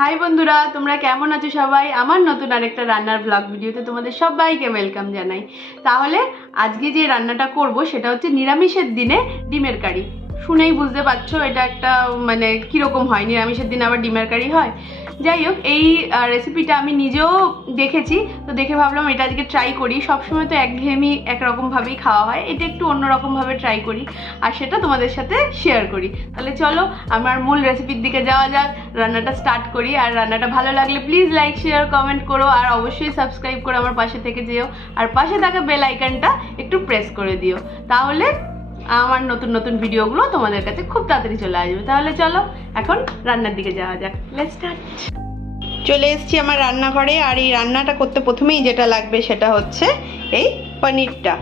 High বন্ধুরা, তোমরা কেমন আছো সবাই? আমার নতুন আরেকটা রান্নার ব্লগ ভিডিওতে তোমাদের সবাইকে ওয়েলকাম জানাই। তাহলে আজকে যে রান্নাটা করব সেটা হচ্ছে নিরামিষের দিনে ডিমের কারি। শুনেই বুঝতে পারছো এটা একটা মানে কীরকম হয়, নিরামিষের দিনে আবার ডিমের কারি হয়। যাই হোক, এই রেসিপিটা আমি নিজেও দেখেছি, তো দেখে ভাবলাম এটা আজকে ট্রাই করি। সবসময় তো একঘেয়েমি একরকমভাবেই খাওয়া হয়, এটা একটু অন্যরকমভাবে ট্রাই করি আর সেটা তোমাদের সাথে শেয়ার করি। তাহলে চলো আমার মূল রেসিপির দিকে যাওয়া যাক, রান্নাটা স্টার্ট করি। আর রান্নাটা ভালো লাগলে প্লিজ লাইক শেয়ার কমেন্ট করো, আর অবশ্যই সাবস্ক্রাইব করে আমার পাশে থেকে যেও, আর পাশে থাকা বেল আইকনটা একটু প্রেস করে দিও, তাহলে আমার নতুন নতুন ভিডিওগুলো তোমাদের কাছে খুব তাড়াতাড়ি চলে আসবে। তাহলে চলো এখন রান্নার দিকে যাওয়া যাক, লেটস স্টার্ট। চলে এসেছি আমার রান্নাঘরে, আর এই রান্নাটা করতে প্রথমেই যেটা লাগবে সেটা হচ্ছে এই পনিরটা।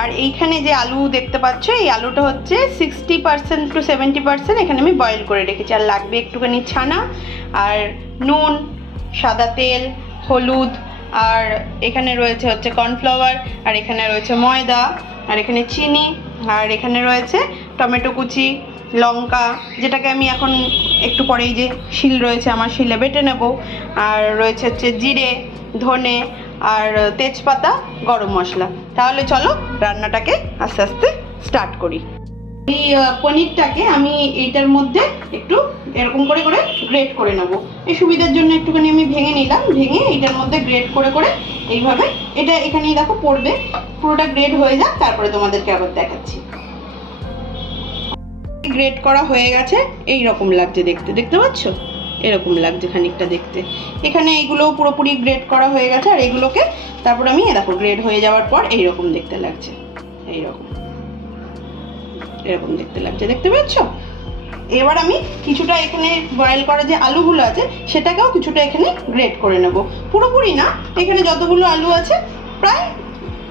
আর এইখানে যে আলু দেখতে পাচ্ছ, এই আলুটা হচ্ছে 60% টু 70% এখানে আমি বয়েল করে রেখেছি। আর লাগবে একটুখানি ছানা, আর নুন, সাদা তেল, হলুদ, আর এখানে রয়েছে হচ্ছে কর্নফ্লাওয়ার, আর এখানে রয়েছে ময়দা, আর এখানে চিনি, আর এখানে রয়েছে টমেটো কুচি, লঙ্কা, যেটাকে আমি এখন একটু পরেই যে শিল রয়েছে আমার শিলে বেটে নেব, আর রয়েছে হচ্ছে জিরে, ধনে, আর তেজপাতা, গরম মশলা। তাহলে চলো রান্নাটাকে আস্তে আস্তে স্টার্ট করি। এই পনিরটাকে আমি এইটার মধ্যে একটু এরকম করে করে গ্রেট করে নেব। এই সুবিধার জন্য একটুখানি আমি ভেঙে নিলাম, ভেঙে এইটার মধ্যে গ্রেট করে করে এইভাবে এটা এখানেই দেখো পড়বে, পুরোটা গ্রেট হয়ে যাক, তারপরে তোমাদেরকে আবার দেখাচ্ছি। গ্রেট করা হয়ে গেছে, এই রকম লাগছে দেখতে, দেখতে পাচ্ছ এরকম লাগছে খানিকটা দেখতে। এখানে এইগুলোও পুরোপুরি গ্রেট করা হয়ে গেছে, আর এগুলোকে তারপর আমি দেখো গ্রেট হয়ে যাওয়ার পর এইরকম দেখতে লাগছে, এইরকম এরকম দেখতে লাগছে, দেখতে পাচ্ছ। এবার আমি কিছুটা এখানে বয়েল করা যে আলুগুলো আছে সেটাকেও কিছুটা এখানে গ্রেট করে নেব, পুরোপুরি না, এখানে যতগুলো আলু আছে প্রায়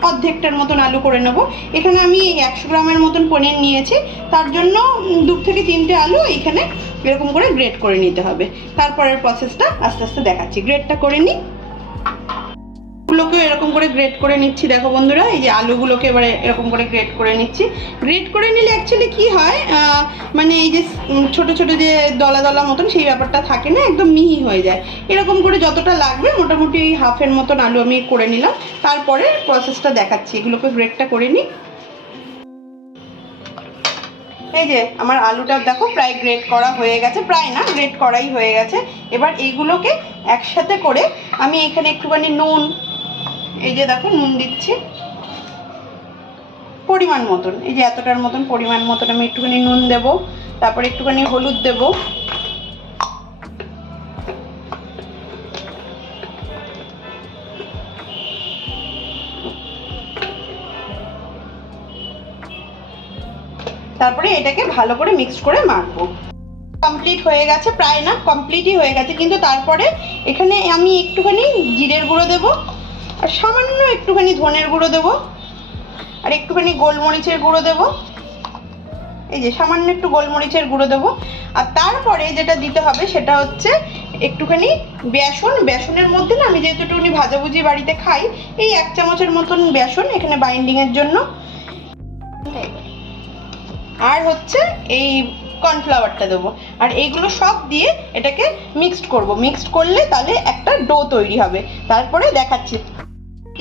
অর্ধেকটার মতন আলু করে নেব। এখানে আমি 100 গ্রামের মতন পনির নিয়েছি, তার জন্য 2 থেকে 3টে আলু এখানে এরকম করে গ্রেট করে নিতে হবে। তারপরের প্রসেসটা আস্তে আস্তে দেখাচ্ছি। গ্রেটটা করে নিই, আলুগুলোকেও এরকম করে গ্রেট করে নিচ্ছি। দেখো বন্ধুরা, এই যে আলুগুলোকে এবারে এরকম করে গ্রেট করে নিচ্ছি। গ্রেট করে নিলে অ্যাকচুয়ালি কি হয়, মানে এই যে ছোট ছোট যে দলা দলা মতন সেই ব্যাপারটা থাকে না, একদম মিহি হয়ে যায়। এরকম করে যতটা লাগবে মোটামুটি হাফের মতন আলু আমি করে নিলাম, তারপরে প্রসেসটা দেখাচ্ছি। এগুলোকে গ্রেটটা করে নিই। এই যে আমার আলুটা দেখো প্রায় গ্রেট করা হয়ে গেছে, প্রায় না গ্রেট করাই হয়ে গেছে। এবার এইগুলোকে একসাথে করে আমি এখানে একটুখানি নুন, এই যে দেখো নুন দিচ্ছি পরিমাণ মতন, এই যে এতটার মতন পরিমাণ মতন আমি একটুখানি নুন দেব, তারপরে একটুখানি হলুদ দেব, তারপরে এটাকে ভালো করে মিক্স করে মাখবো। কমপ্লিট হয়ে গেছে, প্রায় না কমপ্লিটই হয়ে গেছে, কিন্তু তারপরে এখানে আমি একটুখানি জিরের গুঁড়ো দেব, আর সামান্য একটুখানি ধনের গুঁড়ো দেব, আর একটুখানি গোলমরিচের গুঁড়ো দেব, এই যে সামান্য একটু গোলমরিচের গুঁড়ো দেবো। আর তারপরে যেটা দিতে হবে সেটা হচ্ছে একটুখানি বেসন। বেসনের মধ্যে না আমি যেহেতু একটুখানি ভাজাভুজি বাড়িতে খাই, এই 1 চামচের মতন বেসন এখানে বাইন্ডিংয়ের জন্য, আর হচ্ছে এই কর্নফ্লাওয়ারটা দেবো। আর এইগুলো সব দিয়ে এটাকে মিক্সড করব। মিক্সড করলে তাহলে একটা ডো তৈরি হবে। তারপরে দেখাচ্ছি।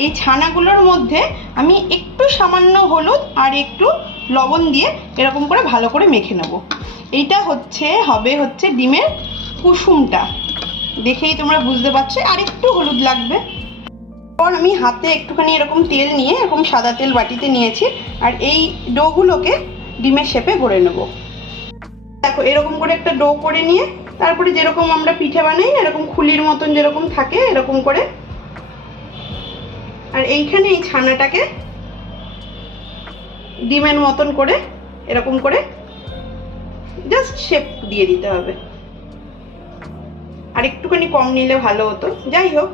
এই ছানাগুলোর মধ্যে আমি একটু সামান্য হলুদ আর একটু লবণ দিয়ে এরকম করে ভালো করে মেখে নেব। এইটা হবে ডিমের কুসুমটা, দেখেই তোমরা বুঝতে পারছো। আর একটু হলুদ লাগবে। পর আমি হাতে একটুখানি এরকম তেল নিয়ে, এরকম সাদা তেল বাটিতে নিয়েছি, আর এই ডোগুলোকে ডিমের শেপে গড়ে নেব। দেখো এরকম করে একটা ডো করে নিয়ে তারপরে যেরকম আমরা পিঠে বানাই না, এরকম খুলির মতন যেরকম থাকে এরকম করে, আর এইখানে এই ছানাটাকে ডিমের মতন করে এরকম করে জাস্ট শেপ দিয়ে দিতে হবে। আর একটুখানি কম নিলে ভালো হতো, যাই হোক।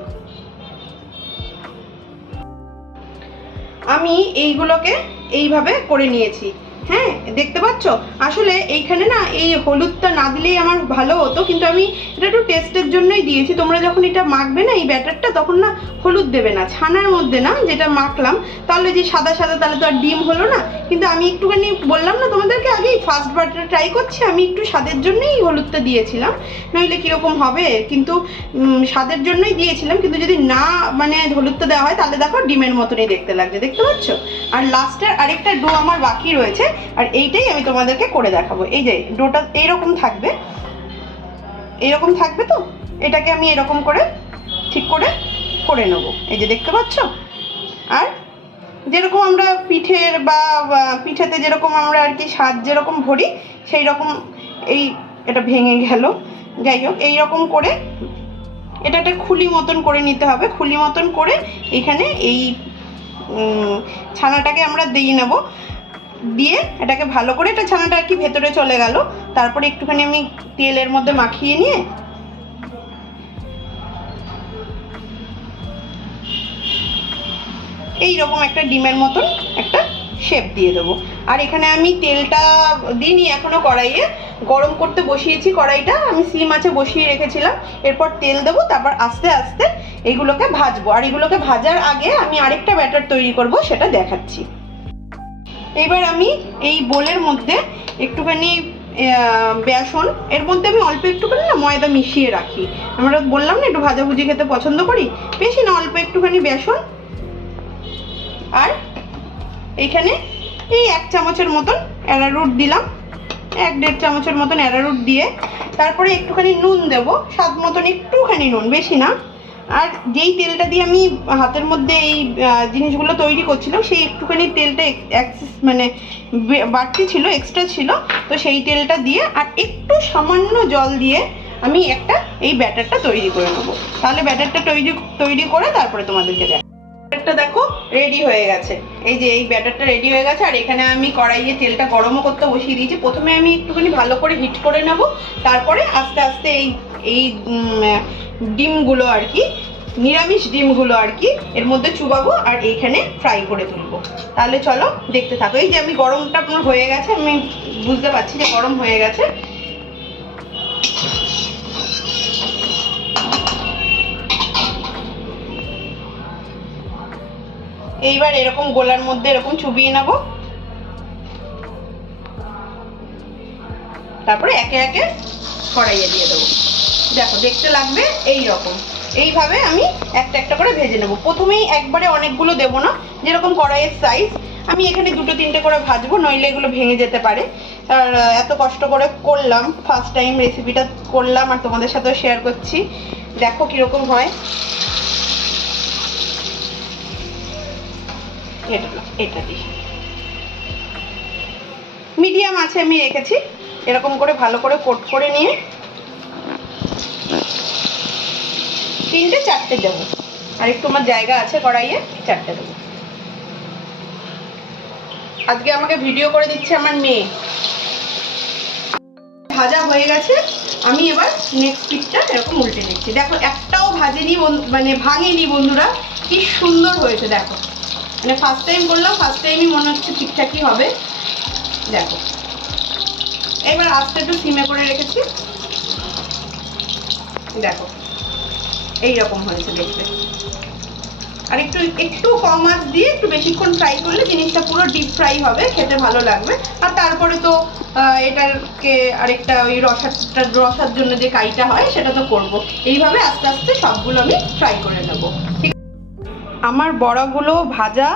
আমি এইগুলোকে এইভাবে করে নিয়েছি। হ্যাঁ দেখতে পাচ্ছ, আসলে এইখানে না এই হলুদটা না দিলেই আমার ভালো হতো, কিন্তু আমি এটা একটু টেস্টের জন্যই দিয়েছি। তোমরা যখন এটা মাখবে না এই ব্যাটারটা, তখন না হলুদ দেবে না, ছানার মধ্যে না যেটা মাখলাম, তাহলে যে সাদা সাদা তাহলে তো আর ডিম হলো না। কিন্তু আমি একটুখানি বললাম না তোমাদেরকে আগেই, ফার্স্ট বারটা ট্রাই করছি, আমি একটু স্বাদের জন্যই হলুদটা দিয়েছিলাম, নইলে কীরকম হবে। কিন্তু স্বাদের জন্যই দিয়েছিলাম, কিন্তু যদি না মানে হলুদটা দেওয়া হয় তাহলে দেখো ডিমের মতনই দেখতে লাগছে, দেখতে পাচ্ছ। আর লাস্টের আরেকটা ডো আমার বাকি রয়েছে, আর এইটাই আমি তোমাদেরকে করে দেখাবো। এই যে ডোটা এইরকম থাকবে, এইরকম থাকবে, তো এটাকে আমি এরকম করে ঠিক করে নেবো, এই যে দেখতে পাচ্ছ। আর যেরকম আমরা পিঠের বা পিঠেতে যেরকম আমরা আর কি স্বাদ যেরকম ভরি, সেই রকম এটা ভেঙে গেল, যাই হোক এইরকম করে এটা একটা খুলি মতন করে নিতে হবে। খুলি মতন করে এখানে এই ছানাটাকে আমরা দিয়ে নেব, দিয়ে এটাকে ভালো করে, এটা ছানাটা আর কি ভেতরে চলে গেল। তারপরে একটুখানি আমি তেলের মধ্যে মাখিয়ে নিয়ে এইরকম একটা ডিমের মতন একটা শেপ দিয়ে দেবো। আর এখানে আমি তেলটা দিইনি এখনো, কড়াইয়ে গরম করতে বসিয়েছি, কড়াইটা আমি সিম আঁচে বসিয়ে রেখেছিলাম। এরপর তেল দেবো, তারপর আস্তে আস্তে এইগুলোকে ভাজবো। আর এগুলোকে ভাজার আগে আমি আরেকটা ব্যাটার তৈরি করব, সেটা দেখাচ্ছি। এবার আমি এই বোলের মধ্যে একটুখানি বেসন, এর মধ্যে আমি অল্প একটুখানি না ময়দা মিশিয়ে রাখি। আমরা বললাম না একটু ভাজাভুজি খেতে পছন্দ করি, বেশি না অল্প একটুখানি বেসন, আর এইখানে এই 1 চামচের মতন অ্যারারুট দিলাম, 1-1.5 চামচের মতন অ্যারারুট দিয়ে তারপরে একটুখানি নুন দেবো, স্বাদ মতন একটুখানি নুন, বেশি না। আর যেই তেলটা দিয়ে আমি হাতের মধ্যে এই জিনিসগুলো তৈরি করছিলাম, সেই একটুখানি তেলটা মানে বাড়তি ছিল, এক্সট্রা ছিল, তো সেই তেলটা দিয়ে আর একটু সামান্য জল দিয়ে আমি এই ব্যাটারটা তৈরি করে নেবো। তাহলে ব্যাটারটা তৈরি করে তারপরে তোমাদেরকে দেখ। ব্যাটারটা দেখো রেডি হয়ে গেছে, এই যে এই ব্যাটারটা রেডি হয়ে গেছে। আর এখানে আমি কড়াইয়ে তেলটা গরমও করতে বসিয়ে দিয়েছি। প্রথমে আমি একটুখানি ভালো করে হিট করে নেব, তারপরে আস্তে আস্তে এই ডিমগুলো আর কি, নিরামিষ ডিমগুলো আর কি এর মধ্যে চুবাবো আর এইখানে ফ্রাই করে তুলবো। তাহলে চলো দেখতে থাকো। এই যে আমি গরমটা আপনার হয়ে গেছে, আমি বুঝতে পারছি যে গরম হয়ে গেছে। এইবার এরকম গোলার মধ্যে এরকম চুবিয়ে নেব, তারপরে একে একে কড়াইয়ে দিয়ে দেবো। দেখো দেখতে লাগবে এই রকম, এইভাবে আমি একটা একটা করে ভেজে নেব। প্রথমেই একবারে অনেকগুলো দেবো না, যেরকম কড়াইয়ের সাইজ, আমি এখানে 2-3টে করে ভাজবো, নইলে এগুলো ভেঙে যেতে পারে। আর এত কষ্ট করে করলাম, ফার্স্ট টাইম রেসিপিটা করলাম আর তোমাদের সাথেও শেয়ার করছি, দেখো কীরকম হয়। এটা দিই মিডিয়াম আছে আমি রেখেছি, এরকম করে ভালো করে কোট করে নিয়ে 3-4টে দেবো। আর একটু আমার জায়গা আছে কড়াইয়ে, 4টে দেবো। আজকে আমাকে ভিডিও করে দিচ্ছে আমার মেয়ে। ভাজা হয়ে গেছে, আমি এবার নেক্সট পিঠটা এরকম উল্টে দিচ্ছি। দেখো একটাও ভাজেনি, মানে ভাঙেনি বন্ধুরা, কি সুন্দর হয়েছে দেখো। মানে ফার্স্ট টাইম করলাম, ফার্স্ট টাইমই মনে হচ্ছে ঠিকঠাকই হবে। দেখো এবার আস্তে একটু সিমে করে রেখেছি, দেখো এইরকম হয়েছে দেখতে। আর একটু কম আঁচ দিয়ে একটু বেশিক্ষণ ফ্রাই করলে জিনিসটা পুরো ডিপ ফ্রাই হবে, খেতে ভালো লাগবে। আর তারপরে তো এটাকে আরেকটা ওই রসার জন্য যে কাইটা হয় সেটা তো করবো। এইভাবে আস্তে আস্তে সবগুলো আমি ফ্রাই করে নেবো। ঠিক আমার বড়াগুলো ভাজা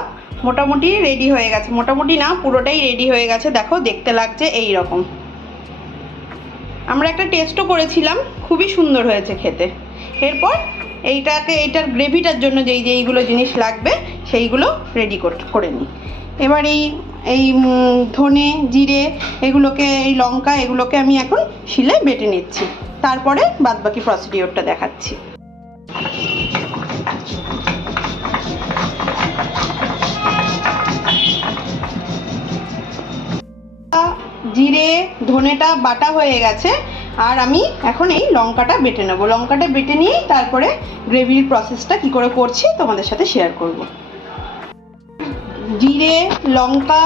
মোটামুটি রেডি হয়ে গেছে, মোটামুটি না পুরোটাই রেডি হয়ে গেছে। দেখো দেখতে লাগছে এই রকম। আমরা একটা টেস্টও করেছিলাম, খুবই সুন্দর হয়েছে খেতে। এরপর এইটার গ্রেভিটার জন্য যেইগুলো জিনিস লাগবে সেইগুলো রেডি করে নিই। এবার এই ধনে জিরে এগুলোকে, এই লঙ্কা এগুলোকে আমি এখন শিলে বেটে নিচ্ছি, তারপরে বাদবাকি প্রসিডিওরটা দেখাচ্ছি। জিরে ধনেটা বাটা হয়ে গেছে, আর আমি এখন এই লঙ্কাটা বেটে নেবো। লঙ্কাটা বেটে নিয়েই তারপরে গ্রেভির প্রসেসটা কি করে করছি তোমাদের সাথে শেয়ার করব। জিরে লঙ্কা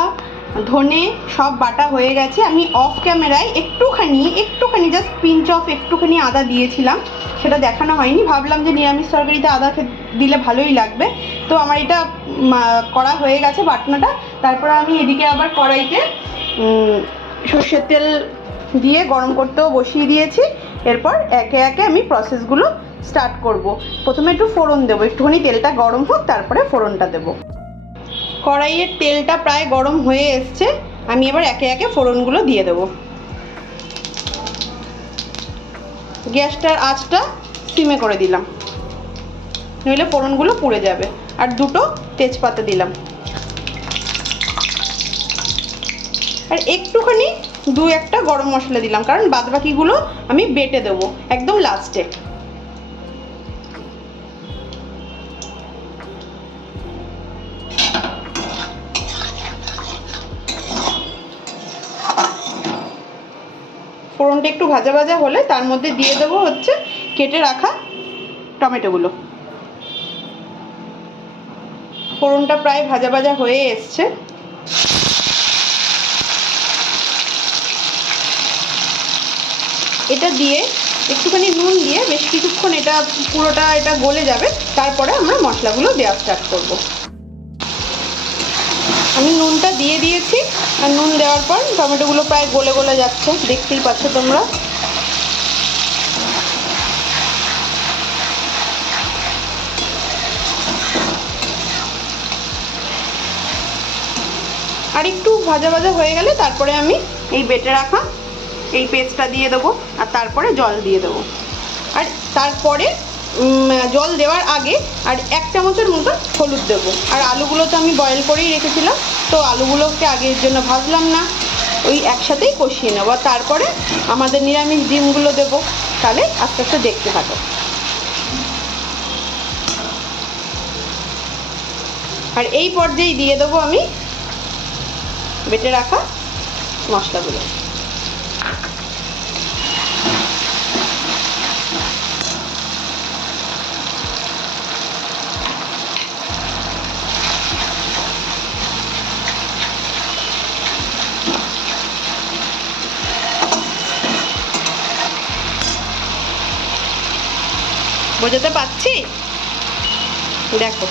ধনে সব বাটা হয়ে গেছে। আমি অফ ক্যামেরায় একটুখানি জাস্ট পিঞ্চ অফ একটুখানি আদা দিয়েছিলাম, সেটা দেখানো হয়নি। ভাবলাম যে নিরামিষ তরকারিতে আদা দিলে ভালোই লাগবে। তো আমার এটা করা হয়ে গেছে বাটনাটা। তারপর আমি এদিকে আবার কড়াইতে সর্ষের তেল দিয়ে গরম করতেও বসিয়ে দিয়েছি। এরপর একে একে আমি প্রসেসগুলো স্টার্ট করব। প্রথমে একটু ফোড়ন দেবো, একটুখানি তেলটা গরম হোক, তারপরে ফোড়নটা দেবো। কড়াইয়ের তেলটা প্রায় গরম হয়ে এসছে, আমি এবার একে একে ফোড়নগুলো দিয়ে দেবো। গ্যাসটার আঁচটা সিমে করে দিলাম, নইলে ফোড়নগুলো পুড়ে যাবে। আর দুটো তেজপাতা দিলাম, আর একটুখানি একটা গরম মশলা দিলাম, কারণ বাদবাকিগুলো আমি বেটে দেবো একদম লাস্টে। ফোড়নটা একটু ভাজা ভাজা হলে তার মধ্যে দিয়ে দেবো হচ্ছে কেটে রাখা টমেটোগুলো। ফোড়নটা প্রায় ভাজা ভাজা হয়ে এসছে। এটা দিয়ে একটুখানি নুন দিয়ে বেশ কিছুক্ষণ পুরোটা গলে যাবে, তারপরে আমরা মশলাগুলো দেওয়া স্টার্ট করব। আমি নুনটা দিয়ে দিয়েছি, আর নুন দেওয়ার পর টমেটোগুলো প্রায় গলে গলে যাচ্ছে, দেখতেই পাচ্ছ তোমরা। আর একটু ভাজা ভাজা হয়ে গেলে তারপরে আমি এই বেটে রাখা এই পেস্টটা দিয়ে দেবো, আর তারপরে জল দিয়ে দেবো। আর তারপরে জল দেওয়ার আগে আর 1 চামচের মতো হলুদ দেবো। আর আলুগুলো তো আমি বয়েল করেই রেখেছিলাম, তো আলুগুলোকে আগের জন্য ভাজলাম না, ওই একসাথেই কষিয়ে নেবো। তারপরে আমাদের নিরামিষ ডিমগুলো দেবো, তাহলে আস্তে আস্তে দেখতে থাকো। আর এই পর্যায়ে দিয়ে দেবো আমি বেটে রাখা মশলাগুলো। বোঝাতে পারছি? দেখো,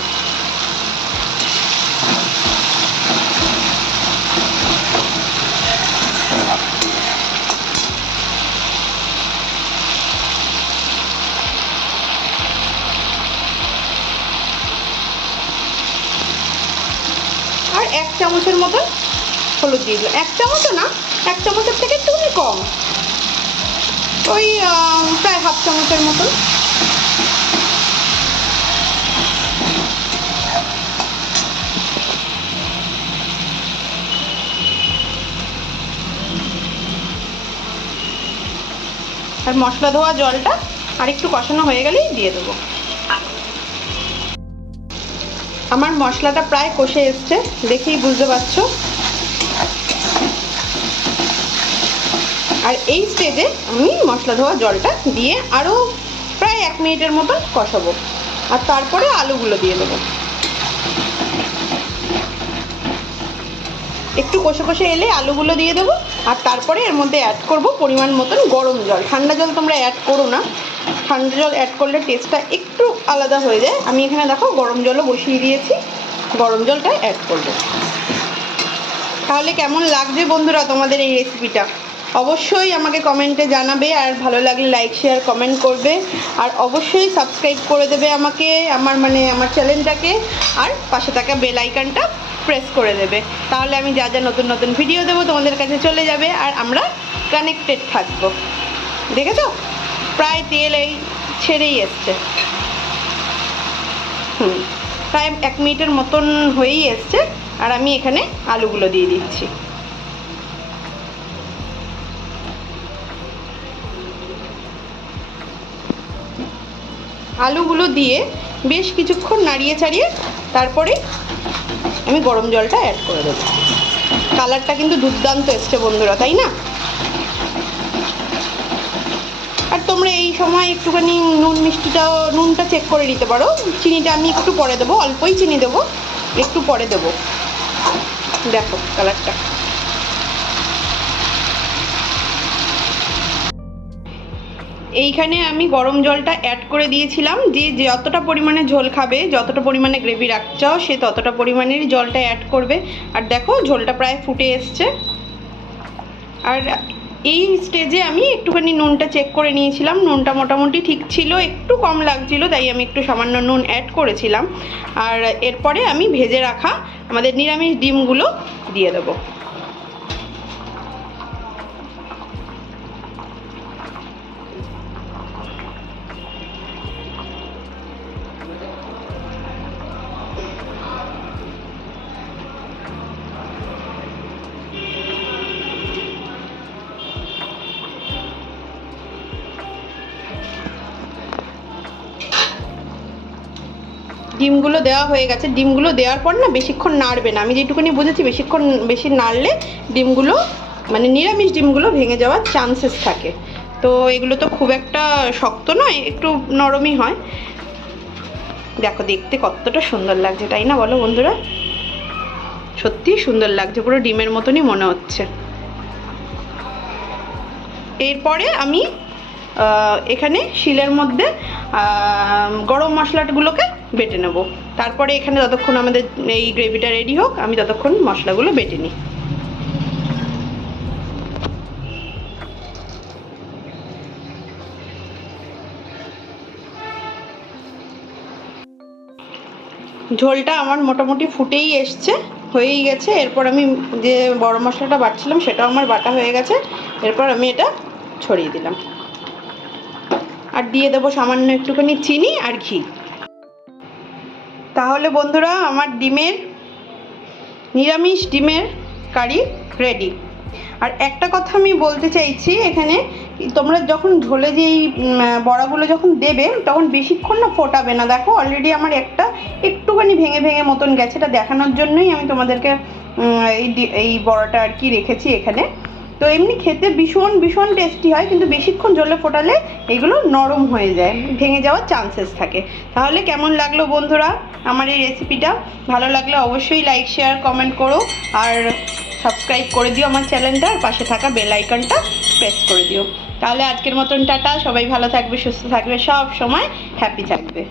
আর 1 চামচের মতো হলুদ দিয়ে দিলাম। 1 চামচও না, 1 চামচের থেকে একটুখানি কম, ওই প্রায় হাফ চামচের মতন। আর মশলা ধোয়া জলটা আর একটু কষানো হয়ে গেলেই দিয়ে দেবো। আমার মশলাটা প্রায় কষে এসছে, দেখেই বুঝতে পারছো। আর এই স্টেজে আমি মশলা ধোয়া জলটা দিয়ে আরও প্রায় 1 মিনিটের মতন কষাবো, আর তারপরে আলুগুলো দিয়ে দেবো। একটু কষে কষে এলে আলুগুলো দিয়ে দেবো, আর তারপরে এর মধ্যে অ্যাড করব পরিমাণ মতন গরম জল। ঠান্ডা জল তোমরা অ্যাড করো না, ঠান্ডা জল অ্যাড করলে টেস্টটা একটু আলাদা হয়ে যায়। আমি এখানে দেখো গরম জলও বসিয়ে দিয়েছি, গরম জলটা অ্যাড করব। তাহলে কেমন লাগছে বন্ধুরা তোমাদের এই রেসিপিটা অবশ্যই আমাকে কমেন্টে জানাবে, আর ভালো লাগলে লাইক শেয়ার কমেন্ট করবে, আর অবশ্যই সাবস্ক্রাইব করে দেবে আমাকে, আমার চ্যানেলটাকে, আর পাশে থাকা বেল আইকনটা প্রেস করে দেবে। তাহলে আমি যা যা নতুন নতুন ভিডিও দেবো তোমাদের কাছে চলে যাবে, আর আমরা কানেক্টেড থাকবো। দেখেছো প্রায় তেল এই ছেড়েই এসছে। প্রায় 1 মিনিটের মতন হয়েই এসছে, আর আমি এখানে আলুগুলো দিয়ে দিচ্ছি। আলুগুলো দিয়ে বেশ কিছুক্ষণ নাড়িয়ে চাড়িয়ে তারপরে আমি গরম জলটা অ্যাড করে দেবো। কালারটা কিন্তু দুর্দান্ত এসছে বন্ধুরা, তাই না? আর তোমরা এই সময় একটুখানি নুনটা চেক করে নিতে পারো। চিনিটা আমি একটু পরে দেবো, অল্পই চিনি দেবো, একটু পরে দেবো। দেখো কালারটা। এইখানে আমি গরম জলটা অ্যাড করে দিয়েছিলাম, যে যতটা পরিমাণে ঝোল খাবে, যতটা পরিমাণে গ্রেভি রাখতে চাও সে ততটা পরিমাণেরই জলটা অ্যাড করবে। আর দেখো ঝোলটা প্রায় ফুটে এসছে। আর এই স্টেজে আমি একটুখানি নুনটা চেক করে নিয়েছিলাম, নুনটা মোটামুটি ঠিক ছিল, একটু কম লাগছিল, তাই আমি একটু সামান্য নুন অ্যাড করেছিলাম। আর এরপরে আমি ভেজে রাখা আমাদের নিরামিষ ডিমগুলো দিয়ে দেবো। ডিমগুলো দেওয়া হয়ে গেছে। ডিমগুলো দেওয়ার পর না বেশিক্ষণ নাড়বে না, আমি যেটুকুনি বুঝেছি বেশি নাড়লে ডিমগুলো মানে নিরামিষ ডিমগুলো ভেঙে যাওয়ার চান্সেস থাকে। তো এগুলো তো খুব একটা শক্ত নয়, একটু নরমই হয়। দেখো দেখতে কতটা সুন্দর লাগছে, তাই না বলো বন্ধুরা? সত্যিই সুন্দর লাগছে, পুরো ডিমের মতনই মনে হচ্ছে। এরপরে আমি এখানে শিলের মধ্যে গরম মশলাগুলোকে বেটে নেব। তারপরে এখানে যতক্ষণ আমাদের এই গ্রেভিটা রেডি হোক আমি ততক্ষণ মশলাগুলো বেটে নিই। ঝোলটা আমার মোটামুটি ফুটেই এসছে, হয়েই গেছে। এরপর আমি যে বড় মশলাটা বাটছিলাম সেটাও আমার বাটা হয়ে গেছে। এরপর আমি এটা ছড়িয়ে দিলাম আর দিয়ে দেবো সামান্য একটুখানি চিনি আর ঘি। তাহলে বন্ধুরা আমার নিরামিষ ডিমের কারি রেডি। আর একটা কথা আমি বলতে চাইছি, এখানে তোমরা যখন ঝোলে যে এই বড়াগুলো যখন দেবে তখন বেশিক্ষণ না ফোটাবে না। দেখো অলরেডি আমার একটুখানি ভেঙে ভেঙে মতন গেছে, এটা দেখানোর জন্যই আমি তোমাদেরকে এই বড়াটা আর কি রেখেছি এখানে। তো এমনি খেতে ভীষণ টেস্টি হয়, কিন্তু বেশিক্ষণ জলে ফোটালে এগুলো নরম হয়ে যায়, ভেঙে যাওয়ার চান্সেস থাকে। তাহলে কেমন লাগলো বন্ধুরা আমার এই রেসিপিটা? ভালো লাগলে অবশ্যই লাইক শেয়ার কমেন্ট করো, আর সাবস্ক্রাইব করে দিও আমার চ্যানেলটা, আর পাশে থাকা বেল আইকনটা প্রেস করে দিও। তাহলে আজকের মতন টাটা, সবাই ভালো থাকবে, সুস্থ থাকবে, সব সময় হ্যাপি থাকবে।